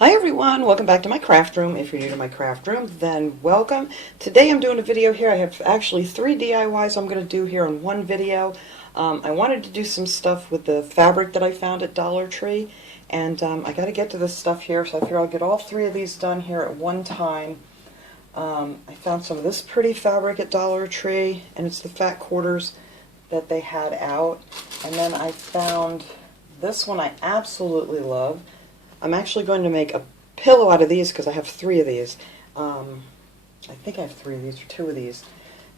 Hi everyone, welcome back to my craft room. If you're new to my craft room, then welcome. Today I'm doing a video here. I have actually 3 DIYs I'm going to do here in one video. I wanted to do some stuff with the fabric that I found at Dollar Tree, and I got to get to this stuff here, so I figure I'll get all 3 of these done here at one time. I found some of this pretty fabric at Dollar Tree, and it's the fat quarters that they had out. And then I found this one I absolutely love. I'm actually going to make a pillow out of these because I have 3 of these. I think I have 3 of these or 2 of these.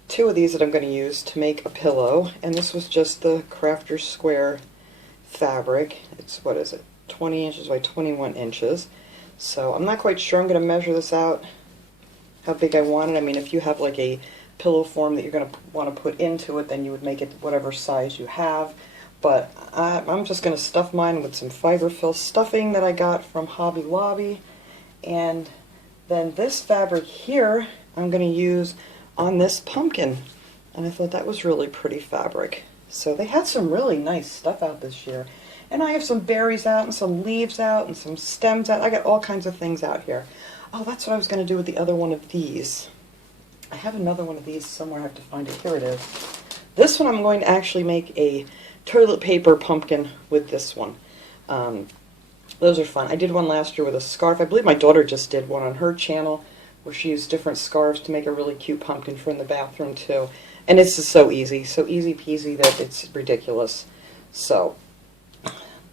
2 of these that I'm going to use to make a pillow. And this was just the Crafter's Square fabric. It's, what is it, 20 inches by 21 inches. So I'm not quite sure. I'm going to measure this out, how big I want it. I mean, if you have like a pillow form that you're going to want to put into it, then you would make it whatever size you have. But I'm just going to stuff mine with some fiberfill stuffing that I got from Hobby Lobby. And then this fabric here I'm going to use on this pumpkin. And I thought that was really pretty fabric. So they had some really nice stuff out this year. And I have some berries out and some leaves out and some stems out. I got all kinds of things out here. Oh, that's what I was going to do with the other one of these. I have another one of these somewhere. I have to find it. Here it is. This one I'm going to actually make a toilet paper pumpkin with this one. Those are fun. I did one last year with a scarf. I believe my daughter just did one on her channel where she used different scarves to make a really cute pumpkin for in the bathroom too. And it's just so easy peasy that it's ridiculous. So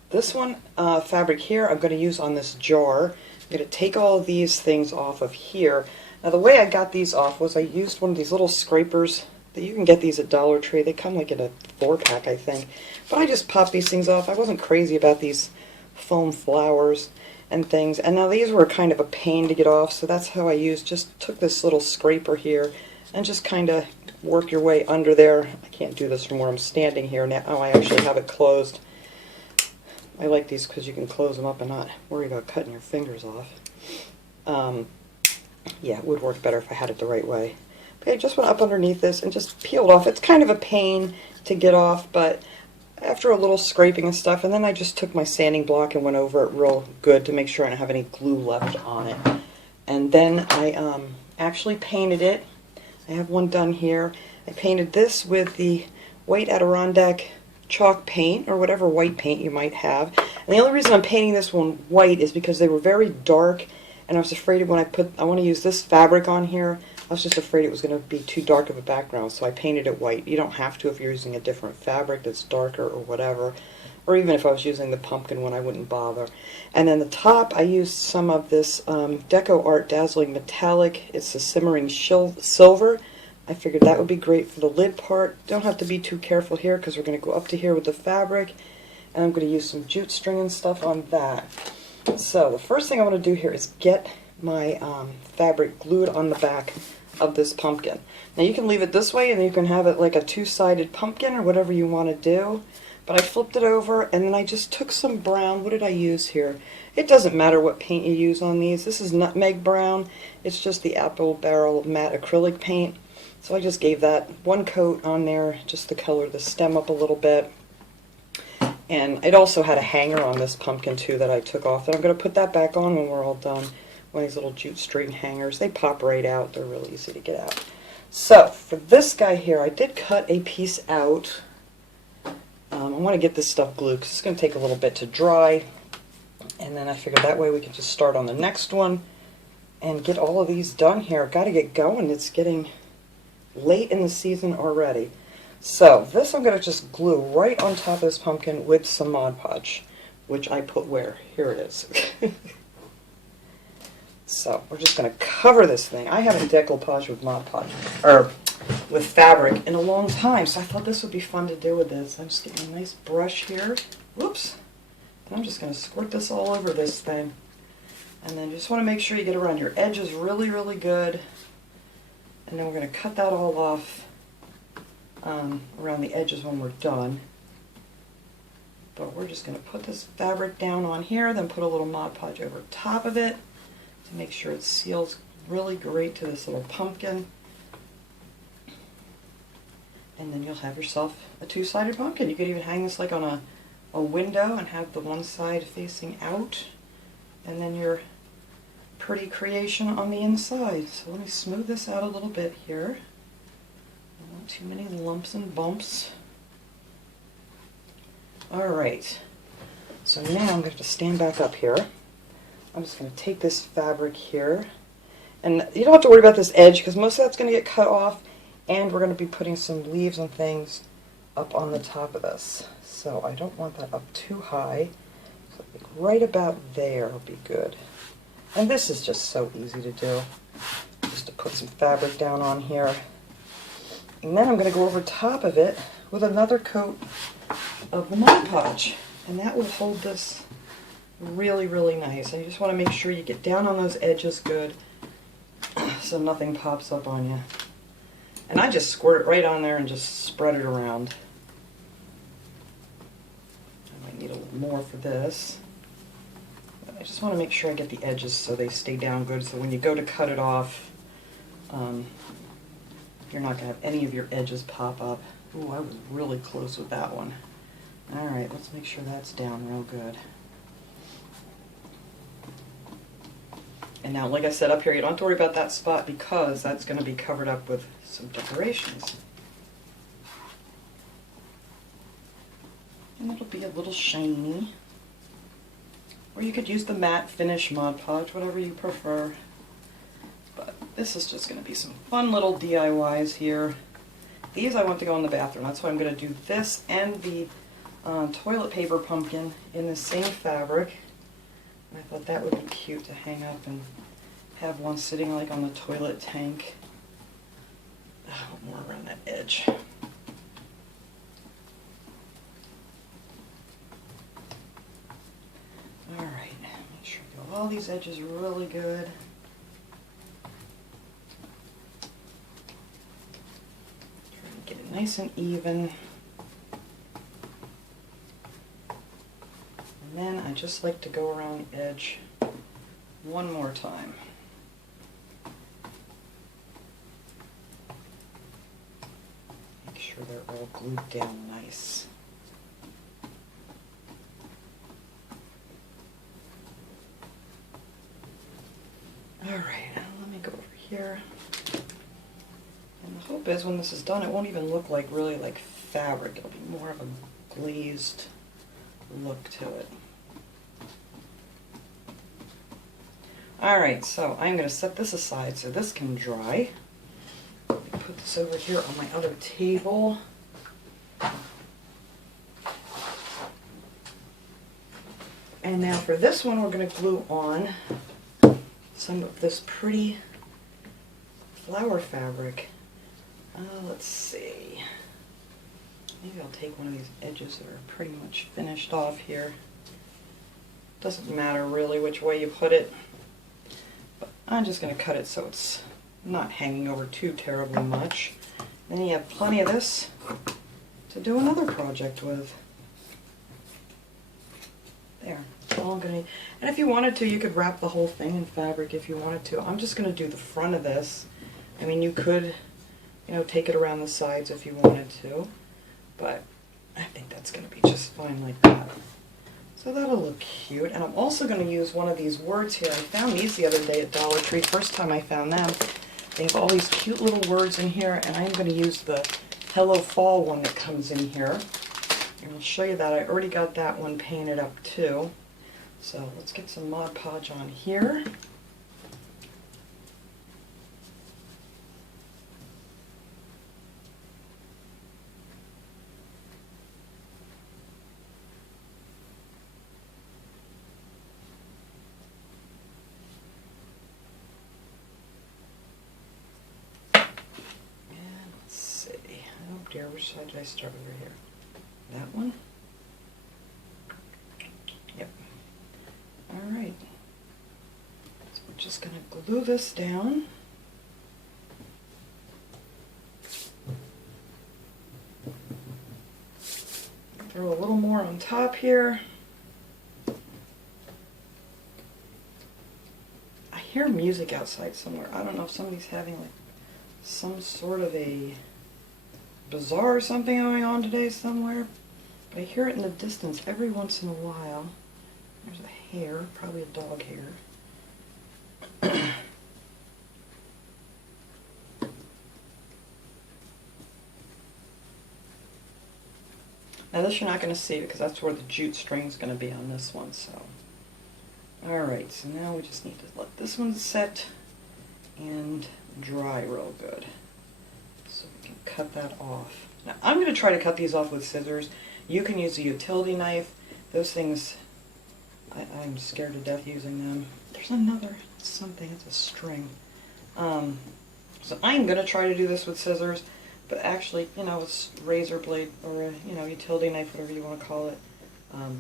this one fabric here I'm going to use on this jar. I'm going to take all of these things off of here. Now the way I got these off was I used one of these little scrapers. You can get these at Dollar Tree. They come like in a 4-pack, I think. But I just popped these things off. I wasn't crazy about these foam flowers and things. And now these were kind of a pain to get off, so that's how I used. Just took this little scraper here and just kind of work your way under there. I can't do this from where I'm standing here now. Oh, I actually have it closed. I like these because you can close them up and not worry about cutting your fingers off. Yeah, it would work better if I had it the right way. Okay, I just went up underneath this and just peeled off. It's kind of a pain to get off, but after a little scraping and stuff, and then I just took my sanding block and went over it real good to make sure I don't have any glue left on it. And then I actually painted it. I have one done here. I painted this with the white Adirondack chalk paint, or whatever white paint you might have. And the only reason I'm painting this one white is because they were very dark, and I was afraid when I want to use this fabric on here, I was just afraid it was going to be too dark of a background, so I painted it white. You don't have to if you're using a different fabric that's darker or whatever. Or even if I was using the pumpkin one, I wouldn't bother. And then the top, I used some of this Deco Art Dazzling Metallic. It's a simmering silver. I figured that would be great for the lid part. Don't have to be too careful here because we're going to go up to here with the fabric. And I'm going to use some jute string and stuff on that. So the first thing I want to do here is get my fabric glued on the back of this pumpkin. Now you can leave it this way and you can have it like a 2-sided pumpkin or whatever you want to do. But I flipped it over and then I just took some brown. What did I use here? It doesn't matter what paint you use on these. This is nutmeg brown. It's just the Apple Barrel matte acrylic paint. So I just gave that one coat on there just to color the stem up a little bit. And it also had a hanger on this pumpkin too that I took off. And I'm going to put that back on when we're all done. One of these little jute string hangers. They pop right out. They're really easy to get out. So for this guy here, I did cut a piece out. I want to get this stuff glued because it's going to take a little bit to dry. And then I figured that way we can just start on the next one and get all of these done here. Got to get going. It's getting late in the season already. So this I'm going to just glue right on top of this pumpkin with some Mod Podge, which I put where? Here it is. So we're just going to cover this thing. I haven't decoupaged with Mod Podge, or with fabric in a long time, so I thought this would be fun to do with this. I'm just getting a nice brush here. Whoops. And I'm just going to squirt this all over this thing. And then you just want to make sure you get around your edges really, really good. And then we're going to cut that all off around the edges when we're done. But we're just going to put this fabric down on here, then put a little Mod Podge over top of it to make sure it seals really great to this little pumpkin. And then you'll have yourself a 2-sided pumpkin. You could even hang this like on a window and have the one side facing out. And then your pretty creation on the inside. So let me smooth this out a little bit here. Not too many lumps and bumps. Alright, so now I'm going to stand back up here. I'm just going to take this fabric here. And you don't have to worry about this edge because most of that's going to get cut off, and we're going to be putting some leaves and things up on the top of this. So I don't want that up too high. So I think right about there will be good. And this is just so easy to do. Just to put some fabric down on here. And then I'm going to go over top of it with another coat of the Mod Podge. And that will hold this really, really nice. And you just want to make sure you get down on those edges good so nothing pops up on you. And I just squirt it right on there and just spread it around. I might need a little more for this. But I just want to make sure I get the edges so they stay down good, so when you go to cut it off, you're not going to have any of your edges pop up. Ooh, I was really close with that one. Alright, let's make sure that's down real good. And now, like I said up here, you don't have to worry about that spot because that's going to be covered up with some decorations. And it'll be a little shiny. Or you could use the matte finish Mod Podge, whatever you prefer. But this is just going to be some fun little DIYs here. These I want to go in the bathroom. That's why I'm going to do this and the toilet paper pumpkin in the same fabric. And I thought that would be cute to hang up and have one sitting like on the toilet tank. A little more around that edge. Alright, make sure you go all these edges really good. Try to get it nice and even. And then I just like to go around the edge one more time. Make sure they're all glued down nice. Alright, let me go over here. And the hope is when this is done, it won't even look like really like fabric. It'll be more of a glazed look to it. Alright, so I'm going to set this aside so this can dry. Let me put this over here on my other table. And now for this one, we're going to glue on some of this pretty flower fabric. Let's see. Maybe I'll take one of these edges that are pretty much finished off here. Doesn't matter really which way you put it. But I'm just going to cut it so it's not hanging over too terribly much. Then you have plenty of this to do another project with. There. That's all I'm going to need. And if you wanted to, you could wrap the whole thing in fabric if you wanted to. I'm just going to do the front of this. I mean, you could, you know, take it around the sides if you wanted to. But I think that's going to be just fine like that. So that'll look cute. And I'm also going to use one of these words here. I found these the other day at Dollar Tree. First time I found them. They have all these cute little words in here, and I'm going to use the Hello Fall one that comes in here. And I'll show you that. I already got that one painted up too. So let's get some Mod Podge on here. Dear, which side did I start over here? That one? Yep. Alright. So we're just going to glue this down. Throw a little more on top here. I hear music outside somewhere. I don't know if somebody's having like some sort of a bazaar or something going on today somewhere, but I hear it in the distance every once in a while. There's a hare, probably a dog hare. Now this you're not going to see because that's where the jute string is going to be on this one. So, alright, so now we just need to let this one set and dry real good. So we can cut that off. Now I'm going to try to cut these off with scissors. You can use a utility knife. Those things, I'm scared to death using them. There's another something, it's a string. So I'm going to try to do this with scissors. But actually, you know, it's razor blade or a, you know, utility knife, whatever you want to call it,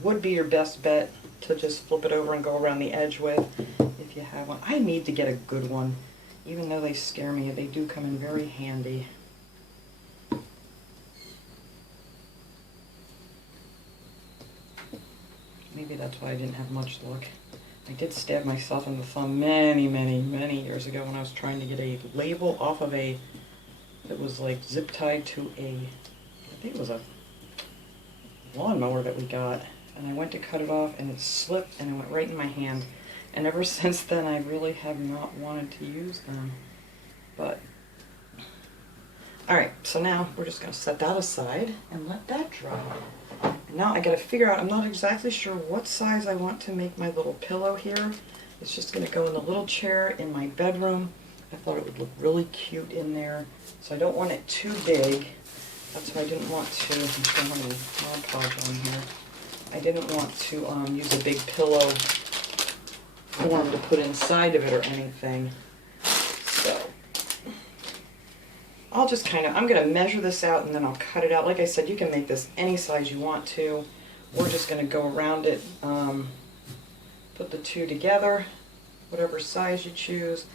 would be your best bet to just flip it over and go around the edge with if you have one. I need to get a good one. Even though they scare me, they do come in very handy. Maybe that's why I didn't have much luck. I did stab myself in the thumb many, many, many years ago when I was trying to get a label off of a... It was like zip tied to a, I think it was a lawnmower that we got, and I went to cut it off and it slipped and it went right in my hand. And ever since then I really have not wanted to use them. But, alright, so now we're just going to set that aside and let that dry. And now I got to figure out, I'm not exactly sure what size I want to make my little pillow here. It's just going to go in the little chair in my bedroom. I thought it would look really cute in there. So I don't want it too big. That's why I didn't want to, I'm showing my Mod Podge on here. I didn't want to use a big pillow form to put inside of it or anything. So I'll just kind of, I'm going to measure this out and then I'll cut it out. Like I said, you can make this any size you want to. We're just going to go around it, put the two together, whatever size you choose.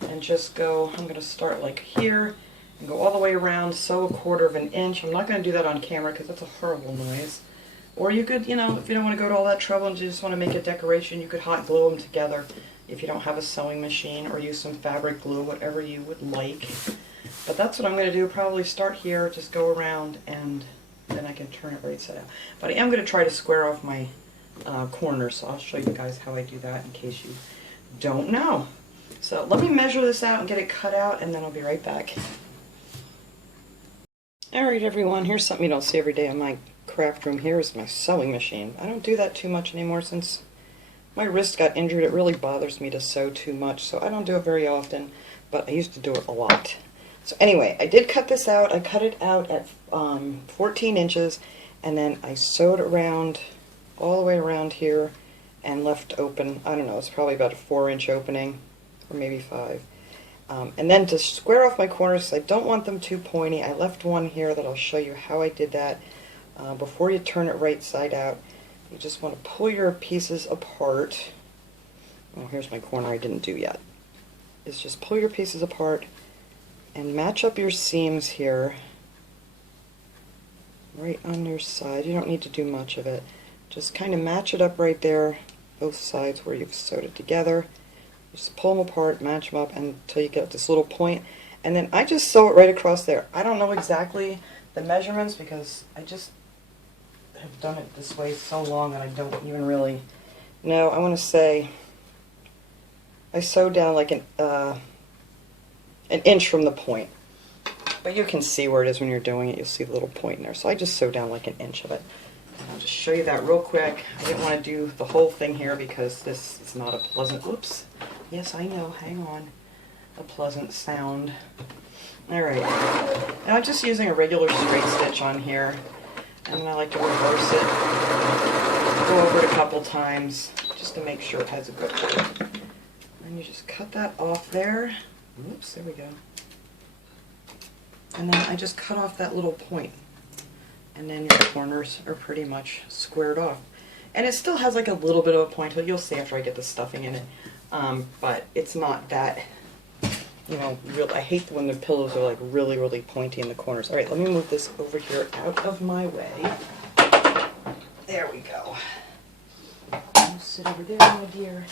And just go, I'm going to start like here and go all the way around, sew 1/4 of an inch. I'm not going to do that on camera because that's a horrible noise. Or you could, you know, if you don't want to go to all that trouble and you just want to make a decoration, you could hot glue them together if you don't have a sewing machine, or use some fabric glue, whatever you would like. But that's what I'm going to do, probably start here, just go around, and then I can turn it right side out. But I am going to try to square off my corners, so I'll show you guys how I do that in case you don't know. So let me measure this out and get it cut out, and then I'll be right back. Alright everyone, here's something you don't see every day in my craft room. Here is my sewing machine. I don't do that too much anymore since my wrist got injured. It really bothers me to sew too much, so I don't do it very often, but I used to do it a lot. So anyway, I did cut this out. I cut it out at 14 inches, and then I sewed around, all the way around here, and left open, I don't know, it's probably about a 4-inch opening. Or maybe 5. And then to square off my corners, I don't want them too pointy. I left one here that I'll show you how I did that. Before you turn it right side out, you just want to pull your pieces apart. Oh, here's my corner I didn't do yet. Is just pull your pieces apart and match up your seams here right on your side. You don't need to do much of it. Just kind of match it up right there, both sides where you've sewed it together. Just pull them apart, match them up until you get this little point, and then I just sew it right across there. I don't know exactly the measurements because I just have done it this way so long that I don't even really know. I want to say I sew down like an inch from the point, but you can see where it is when you're doing it. You'll see the little point in there. So I just sew down like an inch of it. I'll just show you that real quick. I didn't want to do the whole thing here because this is not a pleasant, oops, yes I know, hang on, a pleasant sound. Alright, now I'm just using a regular straight stitch on here, and then I like to reverse it, go over it a couple times just to make sure it has a good fit. And you just cut that off there, oops, there we go, and then I just cut off that little point. And then your corners are pretty much squared off. And it still has like a little bit of a point, you'll see after I get the stuffing in it. But it's not that, you know, real. I hate when the pillows are like really, really pointy in the corners. Alright, let me move this over here out of my way. There we go. I'll sit over there, my dear.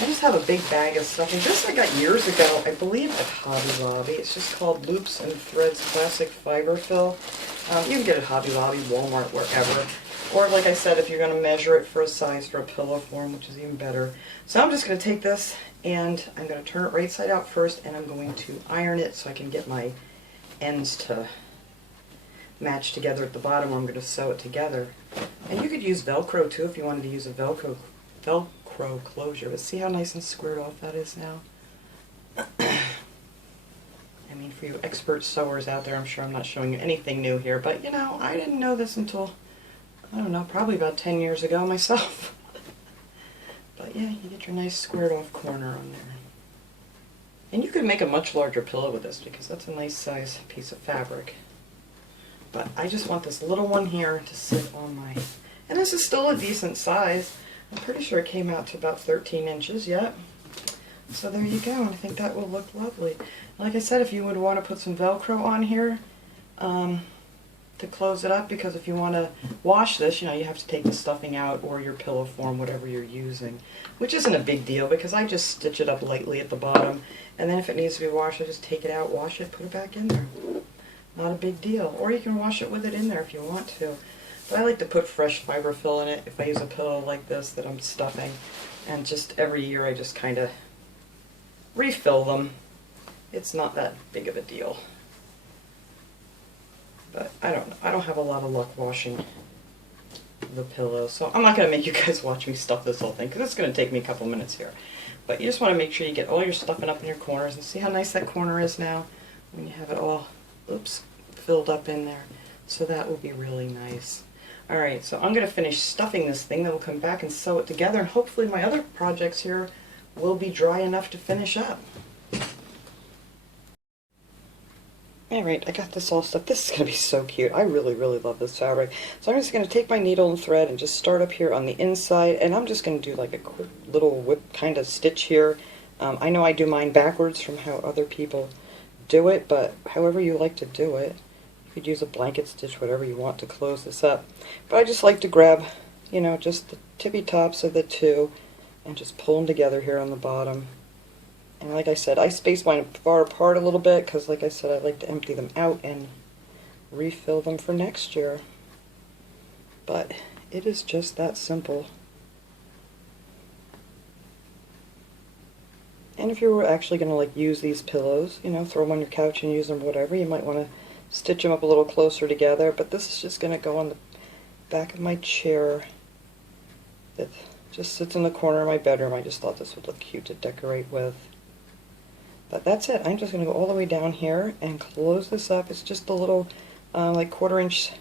I just have a big bag of stuffing. This I got years ago, I believe at Hobby Lobby. It's just called Loops and Threads Classic Fiber Fill. You can get it at Hobby Lobby, Walmart, wherever. Or like I said, if you're going to measure it for a size for a pillow form, which is even better. So I'm just going to take this and I'm going to turn it right side out first, and I'm going to iron it so I can get my ends to match together at the bottom where I'm going to sew it together. And you could use Velcro too if you wanted to use a Velcro closure. But see how nice and squared off that is now? I mean, for you expert sewers out there, I'm sure I'm not showing you anything new here, but you know, I didn't know this until, I don't know, probably about 10 years ago myself. But yeah, you get your nice squared off corner on there. And you could make a much larger pillow with this because that's a nice size piece of fabric. But I just want this little one here to sit on my, and this is still a decent size. I'm pretty sure it came out to about 13 inches yet. So there you go. I think that will look lovely. Like I said, if you would want to put some Velcro on here to close it up, because if you want to wash this, you know, you have to take the stuffing out or your pillow form, whatever you're using, which isn't a big deal because I just stitch it up lightly at the bottom, and then if it needs to be washed, I just take it out, wash it, put it back in there. Not a big deal. Or you can wash it with it in there if you want to. But I like to put fresh fiberfill in it if I use a pillow like this that I'm stuffing, and just every year I just kind of refill them. It's not that big of a deal. But I don't have a lot of luck washing the pillows, so I'm not going to make you guys watch me stuff this whole thing because it's going to take me a couple minutes here. But you just want to make sure you get all your stuffing up in your corners, and see how nice that corner is now when you have it all, oops, filled up in there. So that will be really nice. Alright, so I'm going to finish stuffing this thing, then we'll come back and sew it together, and hopefully my other projects here will be dry enough to finish up. Alright, I got this all stuffed. This is going to be so cute. I really, really love this fabric. So I'm just going to take my needle and thread and just start up here on the inside, and I'm just going to do like a quick little whip kind of stitch here. I know I do mine backwards from how other people do it, but however you like to do it. You could use a blanket stitch, whatever you want to close this up. But I just like to grab, you know, just the tippy tops of the two and just pull them together here on the bottom. And like I said, I space mine far apart a little bit because, like I said, I like to empty them out and refill them for next year. But it is just that simple. And if you were actually going to like use these pillows, you know, throw them on your couch and use them, whatever, you might want to stitch them up a little closer together. But this is just going to go on the back of my chair that just sits in the corner of my bedroom. I just thought this would look cute to decorate with. But that's it. I'm just going to go all the way down here and close this up. It's just a little like 1/4 inch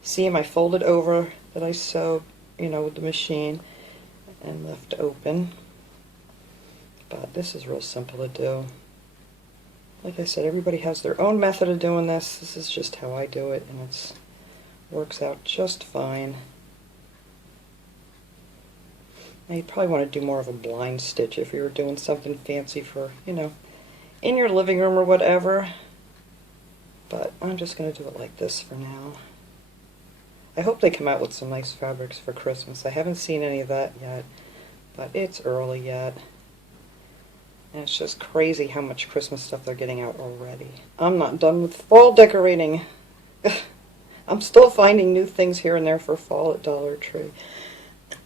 seam I folded over that I sewed, you know, with the machine and left open. But this is real simple to do. Like I said, everybody has their own method of doing this. This is just how I do it, and it works out just fine. Now you'd probably want to do more of a blind stitch if you were doing something fancy for, you know, in your living room or whatever. But I'm just going to do it like this for now. I hope they come out with some nice fabrics for Christmas. I haven't seen any of that yet, but it's early yet. And it's just crazy how much Christmas stuff they're getting out already. I'm not done with fall decorating. I'm still finding new things here and there for fall at Dollar Tree.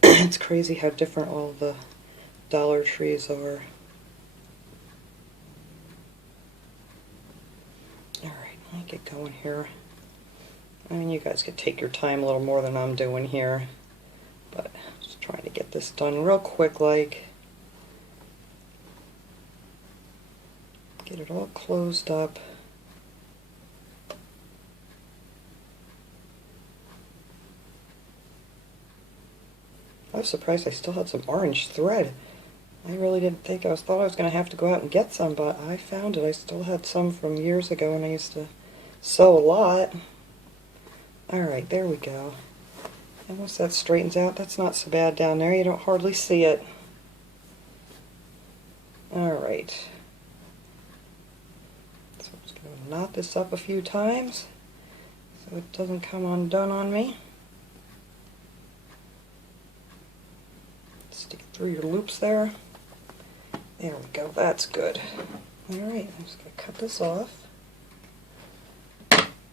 It's crazy how different all the Dollar Trees are. Alright, let me get going here. I mean, you guys could take your time a little more than I'm doing here. But just trying to get this done real quick like. Get it all closed up. I was surprised I still had some orange thread. I really didn't think thought I was going to have to go out and get some, but I found it. I still had some from years ago when I used to sew a lot. Alright, there we go. And once that straightens out, that's not so bad down there. You don't hardly see it. Alright. So I'm just going to knot this up a few times so it doesn't come undone on me. Stick it through your loops there. There we go, that's good. Alright, I'm just going to cut this off.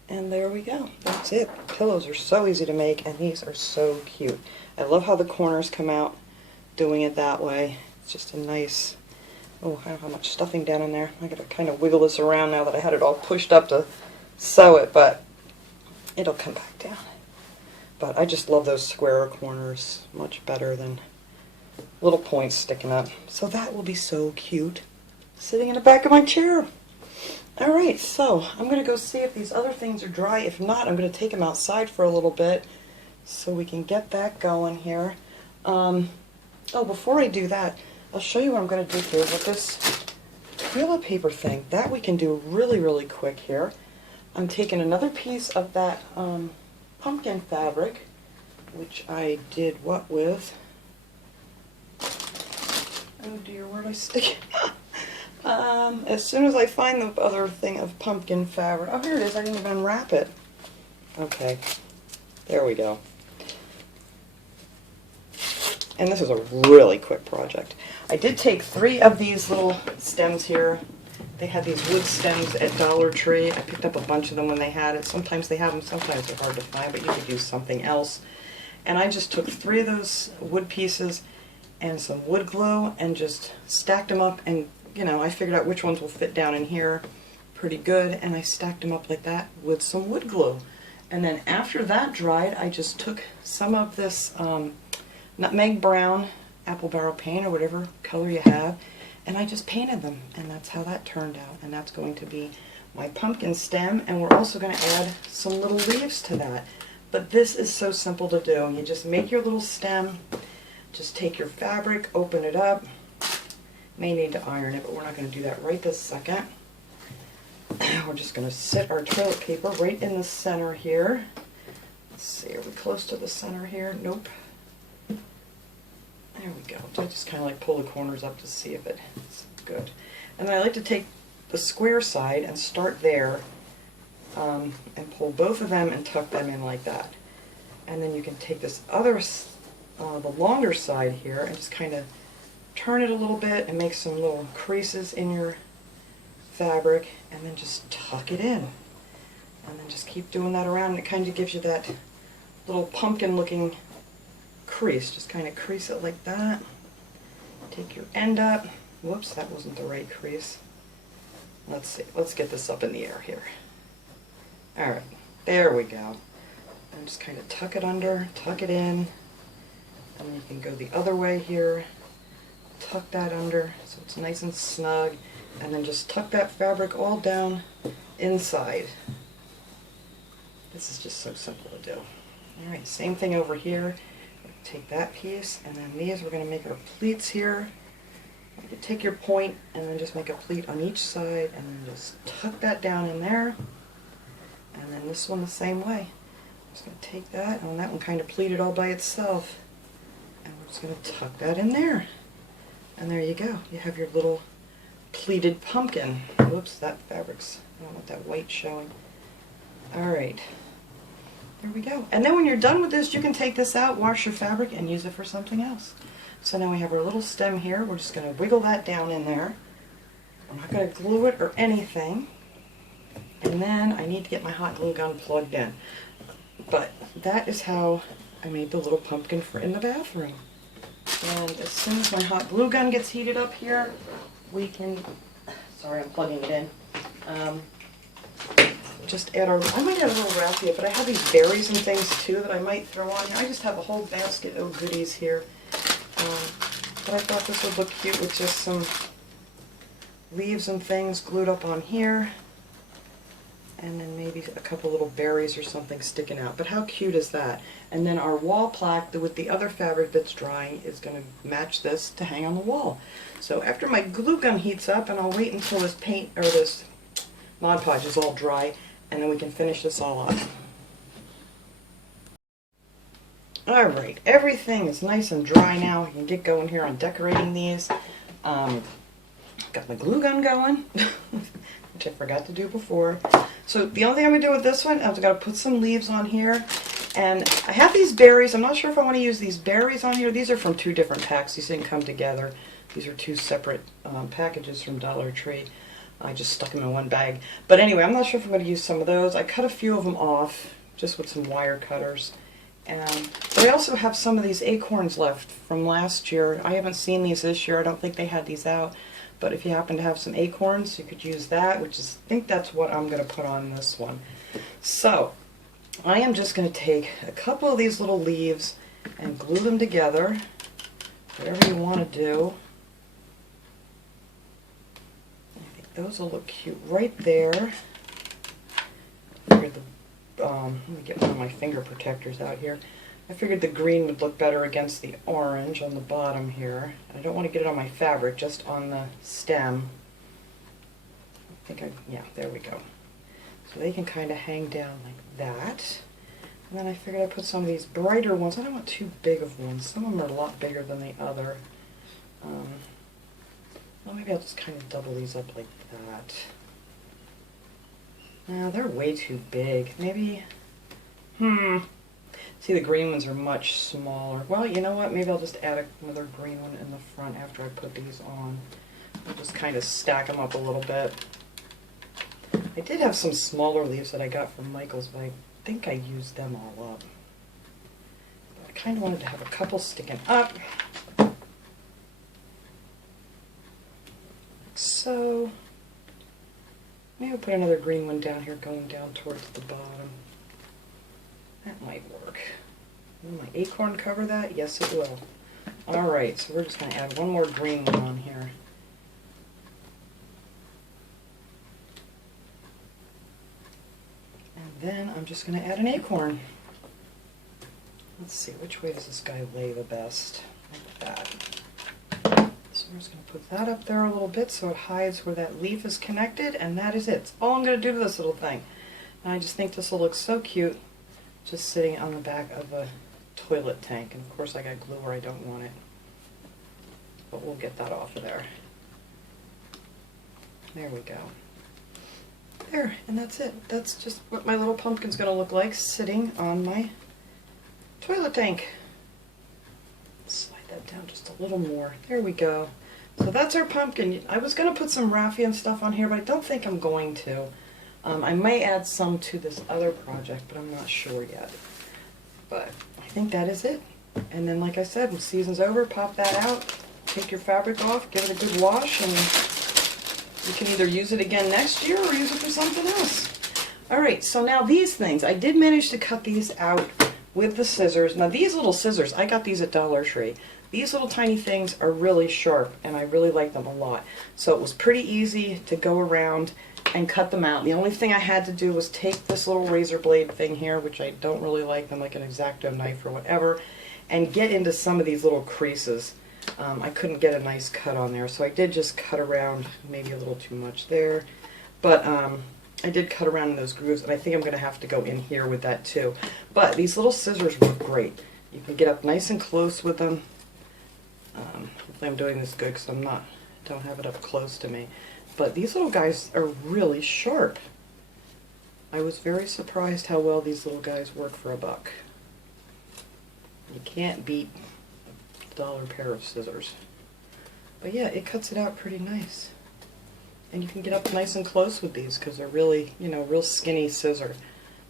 And there we go. That's it. Pillows are so easy to make, and these are so cute. I love how the corners come out doing it that way. It's just a nice... Oh, I don't have much stuffing down in there. I gotta kind of wiggle this around now that I had it all pushed up to sew it, but it'll come back down. But I just love those square corners much better than little points sticking up. So that will be so cute sitting in the back of my chair. Alright, so I'm going to go see if these other things are dry. If not, I'm going to take them outside for a little bit so we can get that going here. Oh, before I do that, I'll show you what I'm going to do here with this toilet paper thing. That we can do really, really quick here. I'm taking another piece of that pumpkin fabric, which I did what with? Oh dear, where'd I stick it? As soon as I find the other thing of pumpkin fabric. Oh, here it is. I didn't even unwrap it. Okay. There we go. And this is a really quick project. I did take 3 of these little stems here. They had these wood stems at Dollar Tree. I picked up a bunch of them when they had it. Sometimes they have them, sometimes they're hard to find, but you could use something else. And I just took 3 of those wood pieces and some wood glue and just stacked them up, and you know, I figured out which ones will fit down in here pretty good, and I stacked them up like that with some wood glue. And then after that dried, I just took some of this nutmeg brown apple barrel paint or whatever color you have, and I just painted them, and that's how that turned out. And that's going to be my pumpkin stem, and we're also going to add some little leaves to that. But this is so simple to do. You just make your little stem, just take your fabric, open it up. May need to iron it, but we're not going to do that right this second. We're just going to sit our toilet paper right in the center here. Let's see, are we close to the center here? Nope. There we go. So I just kind of like pull the corners up to see if it's good. And then I like to take the square side and start there and pull both of them and tuck them in like that. And then you can take this other, the longer side here, and just kind of turn it a little bit and make some little creases in your fabric, and then just tuck it in. And then just keep doing that around, and it kind of gives you that little pumpkin looking crease. Just kind of crease it like that. Take your end up. Whoops, that wasn't the right crease. Let's see, let's get this up in the air here. Alright, there we go. And just kind of tuck it under, tuck it in, and then you can go the other way here. Tuck that under so it's nice and snug, and then just tuck that fabric all down inside. This is just so simple to do. Alright, same thing over here. Take that piece, and then these, we're going to make our pleats here. You take your point and then just make a pleat on each side, and then just tuck that down in there. And then this one the same way. I'm just going to take that, and that one kind of pleated all by itself. And we're just going to tuck that in there. And there you go. You have your little pleated pumpkin. Whoops, that fabric's, I don't want that white showing. Alright. There we go. And then when you're done with this, you can take this out, wash your fabric, and use it for something else. So now we have our little stem here. We're just going to wiggle that down in there. I'm not going to glue it or anything. And then I need to get my hot glue gun plugged in. But that is how I made the little pumpkin for in the bathroom. And as soon as my hot glue gun gets heated up here, we can, sorry, I'm plugging it in, just add our, I might add a little raffia, but I have these berries and things too that I might throw on here. I just have a whole basket of goodies here. But I thought this would look cute with just some leaves and things glued up on here. And then maybe a couple little berries or something sticking out. But how cute is that? And then our wall plaque with the other fabric that's drying is going to match this to hang on the wall. So after my glue gun heats up, and I'll wait until this paint or this Mod Podge is all dry, and then we can finish this all up. Alright, everything is nice and dry now. I can get going here on decorating these. Got my glue gun going, which I forgot to do before. So the only thing I'm going to do with this one, I've got to put some leaves on here. And I have these berries. I'm not sure if I want to use these berries on here. These are from 2 different packs. These didn't come together. These are 2 separate packages from Dollar Tree. I just stuck them in one bag. But anyway, I'm not sure if I'm going to use some of those. I cut a few of them off just with some wire cutters. But I also have some of these acorns left from last year. I haven't seen these this year. I don't think they had these out. But if you happen to have some acorns, you could use that, which is, I think that's what I'm going to put on this one. So, I am just going to take a couple of these little leaves and glue them together, whatever you want to do. I think those will look cute right there. Let me get one of my finger protectors out here. I figured the green would look better against the orange on the bottom here. I don't want to get it on my fabric, just on the stem. Yeah, there we go. So they can kind of hang down like that. And then I figured I'd put some of these brighter ones. I don't want too big of ones. Some of them are a lot bigger than the other. Well, maybe I'll just kind of double these up like that. No, they're way too big. Maybe, see, the green ones are much smaller. Well, you know what? Maybe I'll just add another green one in the front after I put these on. I'll just kind of stack them up a little bit. I did have some smaller leaves that I got from Michael's, but I think I used them all up. But I kind of wanted to have a couple sticking up. Like so. Maybe I'll put another green one down here going down towards the bottom. That might work. Will my acorn cover that? Yes, it will. Alright, so we're just going to add one more green one on here. And then I'm just going to add an acorn. Let's see, which way does this guy lay the best? Like that. So I'm just going to put that up there a little bit so it hides where that leaf is connected, and that is it. That's all I'm going to do to this little thing. And I just think this will look so cute just sitting on the back of a toilet tank. And of course I got glue where I don't want it. But we'll get that off of there. There we go. There, and that's it. That's just what my little pumpkin's going to look like sitting on my toilet tank. Slide that down just a little more. There we go. So that's our pumpkin. I was going to put some raffia and stuff on here, but I don't think I'm going to. I may add some to this other project, but I'm not sure yet. But I think that is it. And then, like I said, when season's over, pop that out, take your fabric off, give it a good wash, and you can either use it again next year or use it for something else. Alright, so now these things, I did manage to cut these out with the scissors. Now these little scissors, I got these at Dollar Tree. These little tiny things are really sharp, and I really like them a lot. So it was pretty easy to go around and cut them out. The only thing I had to do was take this little razor blade thing here, which I don't really like them, like an X-Acto knife or whatever, and get into some of these little creases. I couldn't get a nice cut on there, so I did just cut around, maybe a little too much there. But I did cut around in those grooves, and I think I'm going to have to go in here with that too. But these little scissors work great. You can get up nice and close with them. Hopefully I'm doing this good because don't have it up close to me. But these little guys are really sharp. I was very surprised how well these little guys work for $1. You can't beat a $1 pair of scissors. But yeah, it cuts it out pretty nice. And you can get up nice and close with these because they're really, real skinny scissor.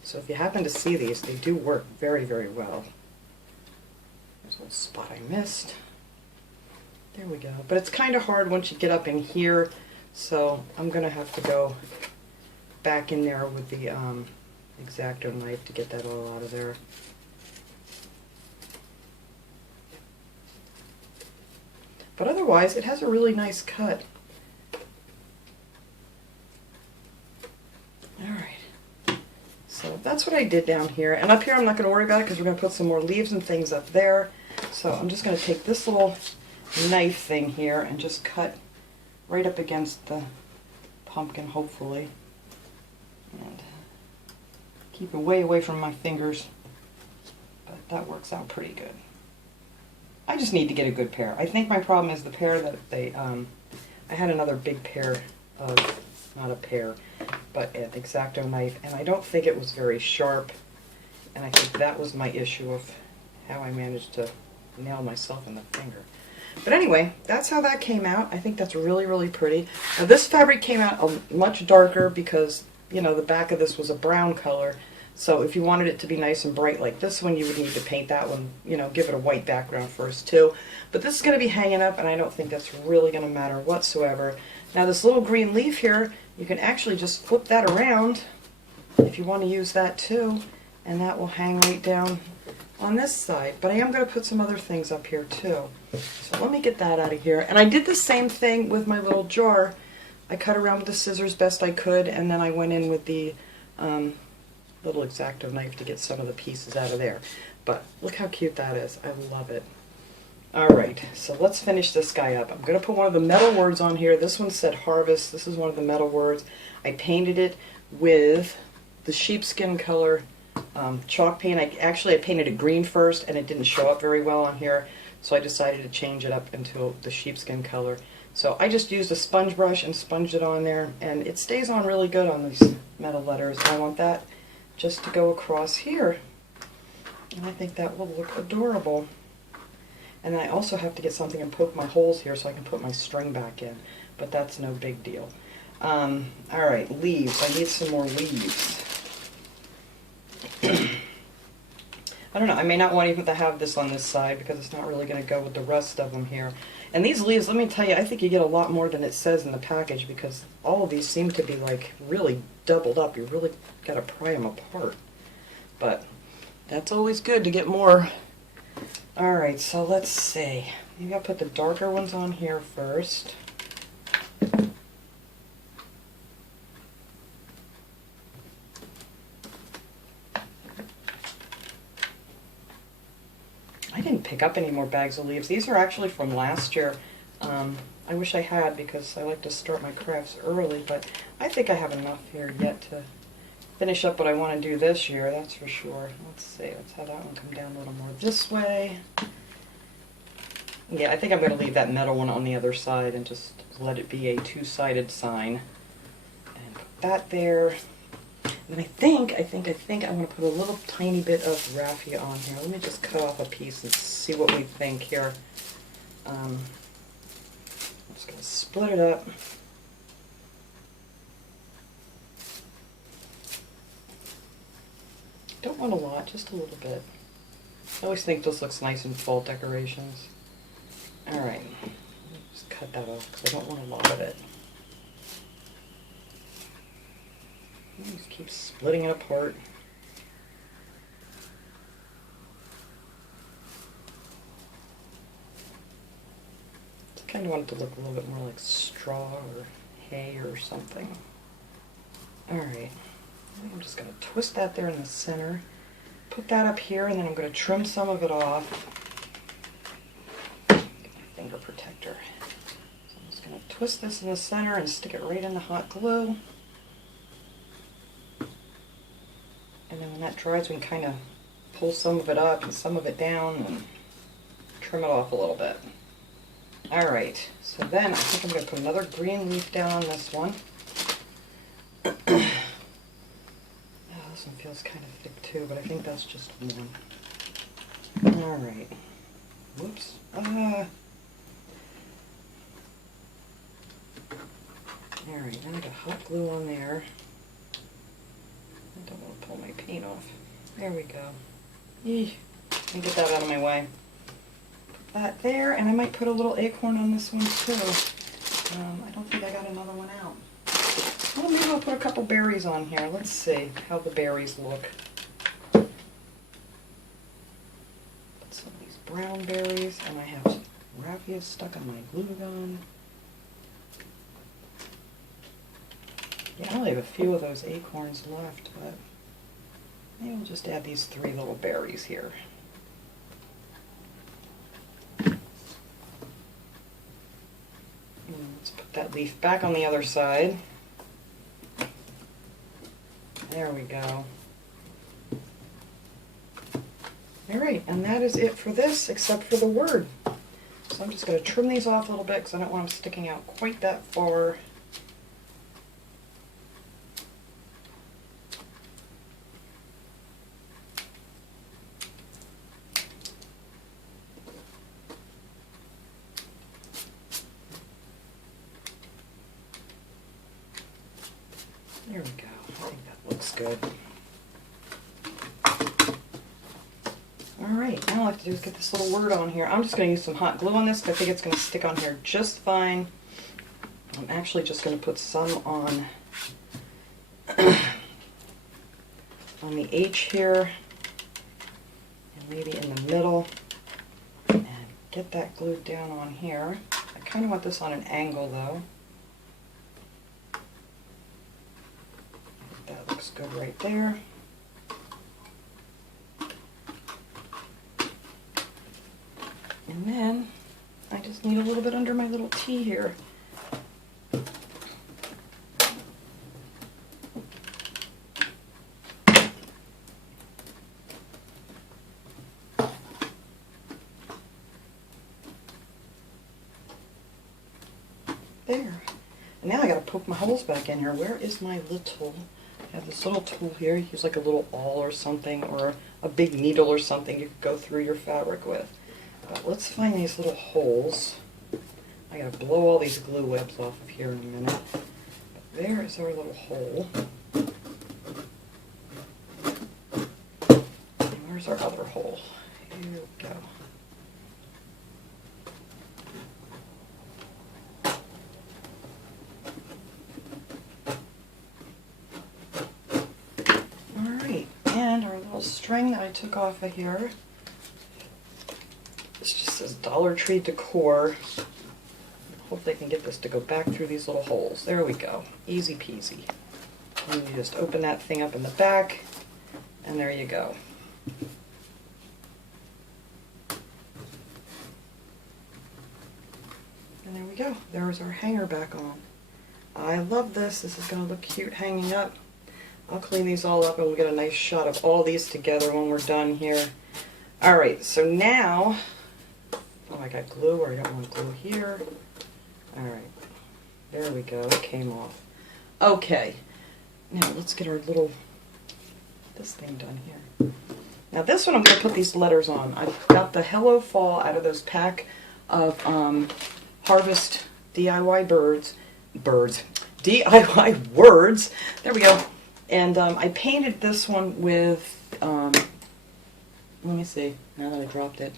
So if you happen to see these, they do work very, very well. There's a little spot I missed. There we go. But it's kind of hard once you get up in here, so I'm going to have to go back in there with the X-Acto knife to get that all out of there. But otherwise, it has a really nice cut. Alright, so that's what I did down here. And up here I'm not going to worry about it because we're going to put some more leaves and things up there. So I'm just going to take this little knife thing here and just cut right up against the pumpkin, hopefully. And keep it way away from my fingers. But that works out pretty good. I just need to get a good pair. I think my problem is the pair that I had another big pair of, not a pair, but an X-Acto knife, and I don't think it was very sharp, and I think that was my issue of how I managed to nail myself in the finger. But anyway, that's how that came out. I think that's really, really pretty. Now this fabric came out much darker because, you know, the back of this was a brown color. So if you wanted it to be nice and bright like this one, you would need to paint that one, you know, give it a white background first too. But this is going to be hanging up, and I don't think that's really going to matter whatsoever. Now this little green leaf here, you can actually just flip that around if you want to use that too, and that will hang right down on this side. But I am going to put some other things up here too. So let me get that out of here. And I did the same thing with my little jar. I cut around with the scissors best I could, and then I went in with the little X-Acto knife to get some of the pieces out of there. But look how cute that is. I love it. Alright, so let's finish this guy up. I'm going to put one of the metal words on here. This one said harvest. This is one of the metal words. I painted it with the sheepskin color chalk paint. I painted it green first, and it didn't show up very well on here, so I decided to change it up into the sheepskin color. So I just used a sponge brush and sponged it on there, and it stays on really good on these metal letters. I want that just to go across here, and I think that will look adorable. And then I also have to get something and poke my holes here so I can put my string back in, but that's no big deal. Alright, leaves. I need some more leaves. I don't know, I may not want even to have this on this side because it's not really going to go with the rest of them here. And these leaves, let me tell you, I think you get a lot more than it says in the package because all of these seem to be like really doubled up. You really got to pry them apart. But that's always good to get more. Alright, so let's see. Maybe I'll put the darker ones on here first. I didn't pick up any more bags of leaves. These are actually from last year. I wish I had because I like to start my crafts early, but I think I have enough here yet to finish up what I want to do this year, that's for sure. Let's see, let's have that one come down a little more this way. Yeah, I think I'm going to leave that metal one on the other side and just let it be a two-sided sign. And put that there. And I think I want to put a little tiny bit of raffia on here. Let me just cut off a piece and see what we think here. I'm just going to split it up. Don't want a lot, just a little bit. I always think this looks nice in fall decorations. Alright, just cut that off because I don't want a lot of it. Just keep splitting it apart. I kind of want it to look a little bit more like straw or hay or something. Alright, I'm just going to twist that there in the center, put that up here, and then I'm going to trim some of it off. Get my finger protector. So I'm just going to twist this in the center and stick it right in the hot glue. And then when that dries, we can kind of pull some of it up and some of it down and trim it off a little bit. Alright, so then I think I'm going to put another green leaf down on this one. Oh, this one feels kind of thick too, but I think that's just one. Alright. Whoops. Alright, now I got hot glue on there. I don't want to pull my paint off. There we go. Eeh. Let me get that out of my way. Put that there, and I might put a little acorn on this one too. I don't think I got another one out. Well, maybe I'll put a couple berries on here. Let's see how the berries look. Put some of these brown berries, and I have raffia stuck on my glue gun. Yeah, I only have a few of those acorns left, but maybe we'll just add these 3 little berries here. Let's put that leaf back on the other side. There we go. Alright, and that is it for this, except for the word. So I'm just going to trim these off a little bit because I don't want them sticking out quite that far. think that looks good. Alright, now all I have to do is get this little word on here. I'm just going to use some hot glue on this, but I think it's going to stick on here just fine. I'm actually just going to put some on on the H here, and maybe in the middle, and get that glued down on here. I kind of want this on an angle though. That looks good right there. And then I just need a little bit under my little T here. There. And now I gotta poke my holes back in here. Where is my little, I have this little tool here. Use like a little awl or something, or a big needle or something you could go through your fabric with. But let's find these little holes. I gotta blow all these glue webs off of here in a minute. But there is our little hole. And where's our other hole? Here we go. String that I took off of here. This just says Dollar Tree Decor. Hopefully I can get this to go back through these little holes. There we go. Easy peasy. And you just open that thing up in the back, and there you go. And there we go. There's our hanger back on. I love this. This is going to look cute hanging up. I'll clean these all up and we'll get a nice shot of all these together when we're done here. Alright, so now, oh, I got glue, or I don't want glue here. Alright, there we go, it came off. Okay, now let's get our little, this thing done here. Now this one I'm going to put these letters on. I've got the Hello Fall out of those pack of Harvest DIY DIY words. There we go. And I painted this one with, let me see, now that I dropped it,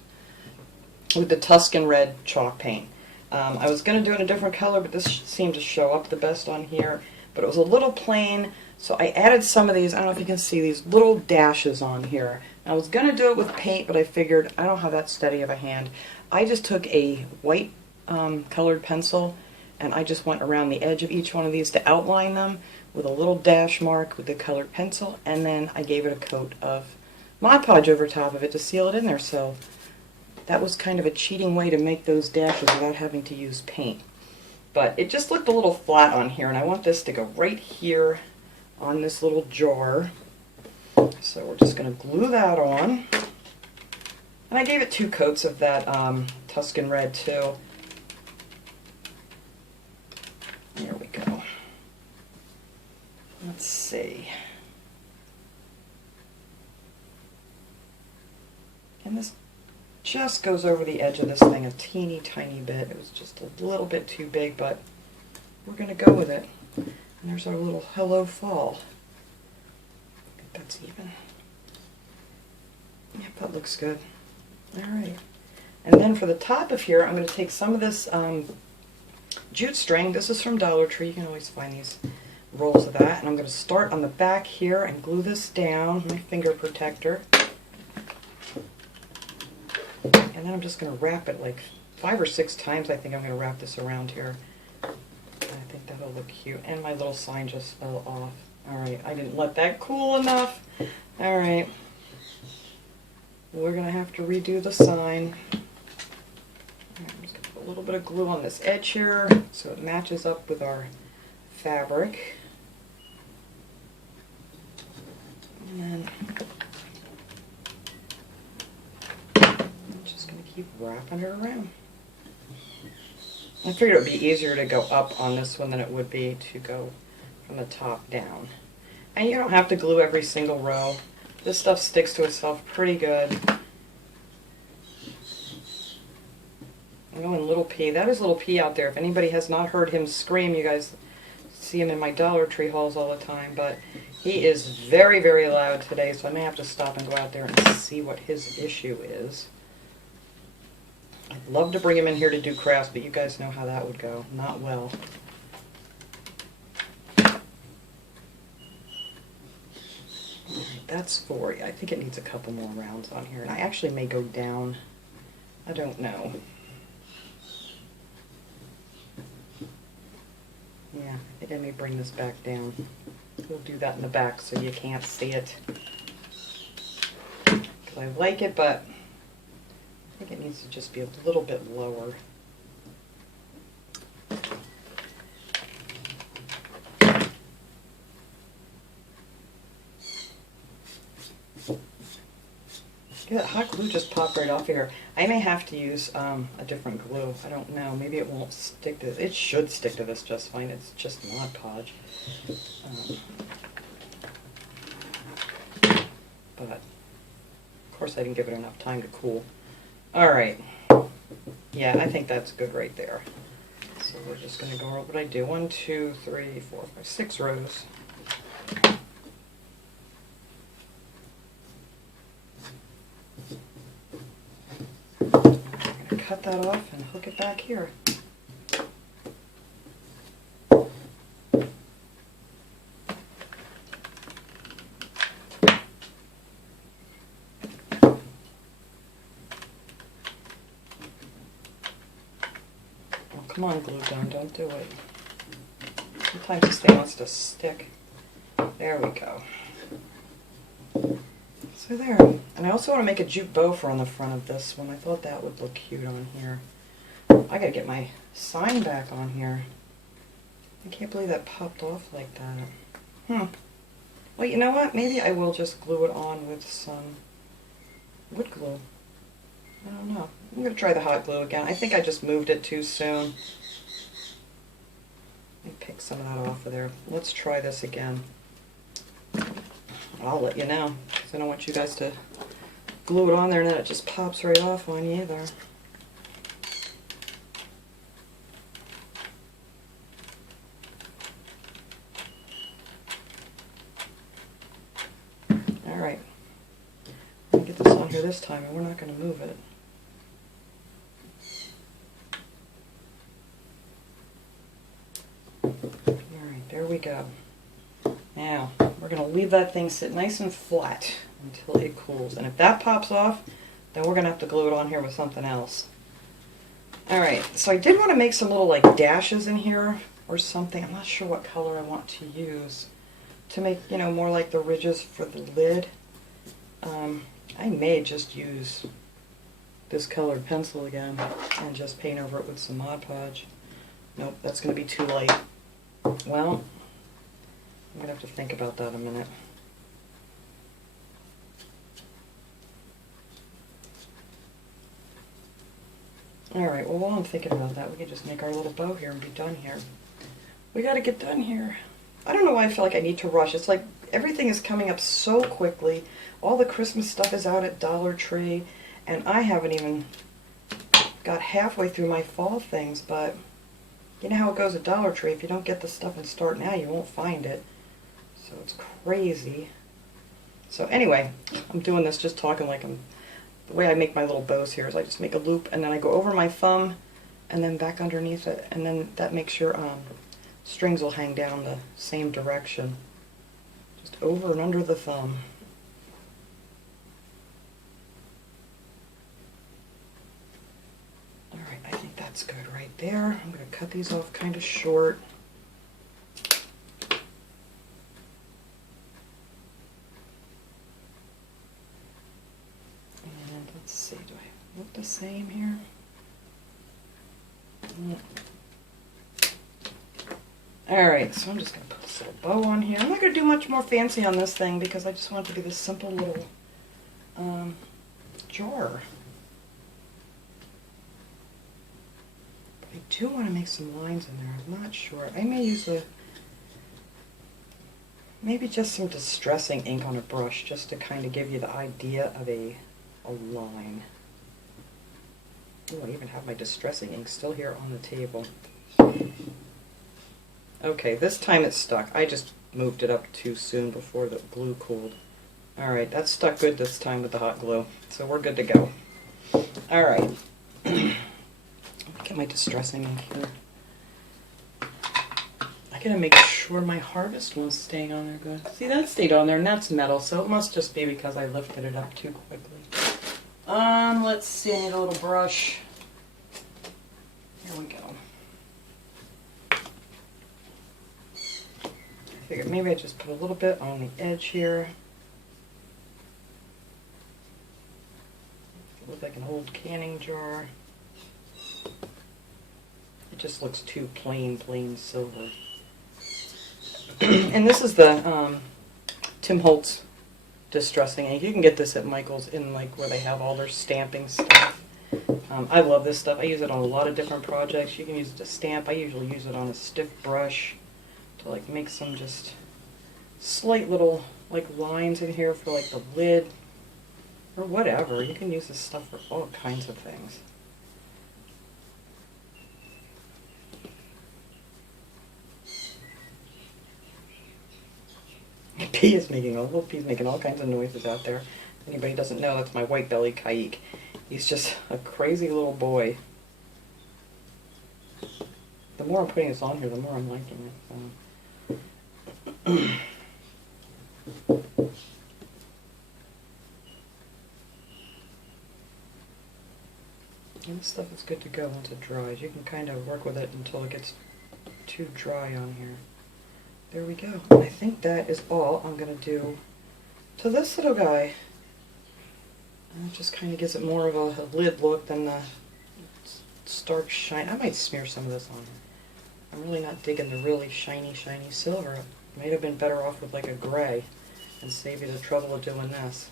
with the Tuscan Red chalk paint. I was going to do it in a different color, but this seemed to show up the best on here. But it was a little plain, so I added some of these, I don't know if you can see, these little dashes on here. I was going to do it with paint, but I figured I don't have that steady of a hand. I just took a white colored pencil, and I just went around the edge of each one of these to outline them with a little dash mark with the colored pencil, and then I gave it a coat of Mod Podge over top of it to seal it in there. So that was kind of a cheating way to make those dashes without having to use paint. But it just looked a little flat on here, and I want this to go right here on this little jar. So we're just going to glue that on. And I gave it 2 coats of that Tuscan Red too. There we go. Let's see. And this just goes over the edge of this thing a teeny tiny bit. It was just a little bit too big, but we're going to go with it. And there's our little Hello Fall. I think that's even. Yep, that looks good. Alright. And then for the top of here, I'm going to take some of this jute string. This is from Dollar Tree. You can always find these rolls of that, and I'm going to start on the back here and glue this down, my finger protector, and then I'm just going to wrap it like 5 or 6 times. I think I'm going to wrap this around here. I think that'll look cute, and my little sign just fell off. Alright, I didn't let that cool enough. Alright, we're going to have to redo the sign. I'm just going to put a little bit of glue on this edge here so it matches up with our fabric. And then I'm just going to keep wrapping it around. I figured it would be easier to go up on this one than it would be to go from the top down. And you don't have to glue every single row. This stuff sticks to itself pretty good. I'm going Little P. That is Little P out there. If anybody has not heard him scream, you guys see him in my Dollar Tree hauls all the time, but he is very, very loud today, so I may have to stop and go out there and see what his issue is. I'd love to bring him in here to do crafts, but you guys know how that would go. Not well. That's 4. I think it needs a couple more rounds on here, and I actually may go down. I don't know. Yeah, I think I may bring this back down. We'll do that in the back so you can't see it. Because I like it, but I think it needs to just be a little bit lower. Yeah, hot glue just popped right off here. I may have to use a different glue. I don't know. Maybe it won't stick to this. It should stick to this just fine. It's just Mod Podge. But, of course, I didn't give it enough time to cool. Alright. Yeah, I think that's good right there. So we're just going to go over what I do. 1, 2, 3, 4, 5, 6 rows. Cut that off and hook it back here. Oh, come on, glue gun, don't do it. Sometimes this thing wants to stick. There we go. So there. And I also want to make a jute bow for on the front of this one. I thought that would look cute on here. I gotta get my sign back on here. I can't believe that popped off like that. Well, you know what? Maybe I will just glue it on with some wood glue. I don't know. I'm gonna try the hot glue again. I think I just moved it too soon. Let me pick some of that off of there. Let's try this again. I'll let you know, because I don't want you guys to glue it on there and then it just pops right off on you either. Alright, I'm going to get this on here this time and we're not going to move it. Alright, there we go. Now, we're going to leave that thing sit nice and flat until it cools. And if that pops off, then we're going to have to glue it on here with something else. Alright, so I did want to make some little like dashes in here or something. I'm not sure what color I want to use to make, you know, more like the ridges for the lid. I may just use this colored pencil again and just paint over it with some Mod Podge. Nope, that's going to be too light. Well, I'm going to have to think about that a minute. Alright, well while I'm thinking about that, we can just make our little bow here and be done here. We got to get done here. I don't know why I feel like I need to rush. It's like everything is coming up so quickly. All the Christmas stuff is out at Dollar Tree, and I haven't even got halfway through my fall things, but you know how it goes at Dollar Tree. If you don't get the stuff and start now, you won't find it. So it's crazy. So anyway, I'm doing this just talking like I'm... The way I make my little bows here is I just make a loop and then I go over my thumb and then back underneath it, and then that makes your strings will hang down the same direction. Just over and under the thumb. Alright, I think that's good right there. I'm going to cut these off kind of short. And let's see, do I look the same here? Alright, so I'm just going to put this little bow on here. I'm not going to do much more fancy on this thing because I just want it to be this simple little jar. But I do want to make some lines in there. I'm not sure. I may use maybe just some distressing ink on a brush just to kind of give you the idea of a line. Oh, I even have my distressing ink still here on the table. Okay, this time it's stuck. I just moved it up too soon before the glue cooled. Alright, that's stuck good this time with the hot glue. So we're good to go. Alright. Let me get my distressing ink here. I gotta make sure my harvest one's staying on there good. See, that stayed on there, and that's metal, so it must just be because I lifted it up too quickly. Let's see, I need a little brush. Here we go. I figured maybe I just put a little bit on the edge here. It looks like an old canning jar. It just looks too plain silver. And this is the Tim Holtz distressing ink. You can get this at Michael's in like where they have all their stamping stuff. I love this stuff. I use it on a lot of different projects. You can use it to stamp. I usually use it on a stiff brush to like make some just slight little like lines in here for like the lid or whatever. You can use this stuff for all kinds of things. P is making little P's making all kinds of noises out there. If anybody doesn't know, that's my white-bellied kike. He's just a crazy little boy. The more I'm putting this on here, the more I'm liking it. And this stuff is good to go once it dries. You can kind of work with it until it gets too dry on here. There we go. I think that is all I'm going to do to this little guy. And it just kind of gives it more of a lid look than the stark shine. I might smear some of this on. I'm really not digging the really shiny silver. It might have been better off with like a gray and save you the trouble of doing this.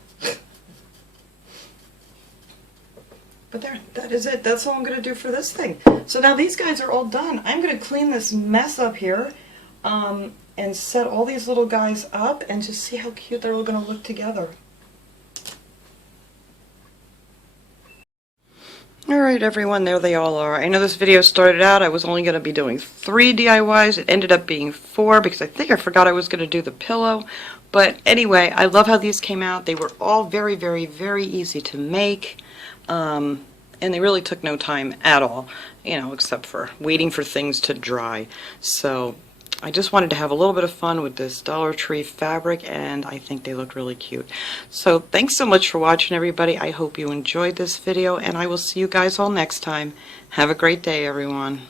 But there, that is it. That's all I'm going to do for this thing. So now these guys are all done. I'm going to clean this mess up here. And set all these little guys up and just see how cute they're all going to look together. Alright everyone, there they all are. I know this video started out, I was only going to be doing 3 DIYs. It ended up being 4 because I think I forgot I was going to do the pillow. But anyway, I love how these came out. They were all very easy to make. And they really took no time at all, you know, except for waiting for things to dry. So I just wanted to have a little bit of fun with this Dollar Tree fabric, and I think they look really cute. So thanks so much for watching, everybody. I hope you enjoyed this video, and I will see you guys all next time. Have a great day, everyone.